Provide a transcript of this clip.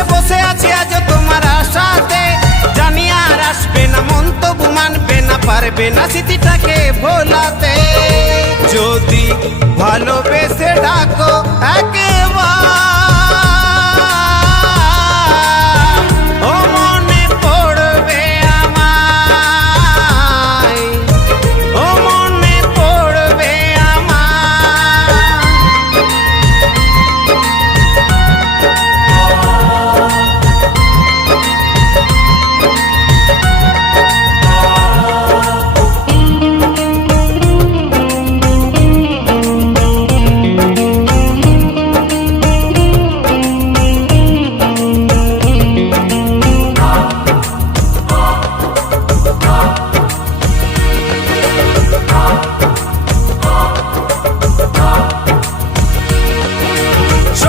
সাজে বসে আছি আজ তোমার আশাতে, জানি আর আসবে না, মন তবু মানবে না, পারবে না স্মৃতিটাকে ভোলাতে। যদি ভালোবেসে ডাকো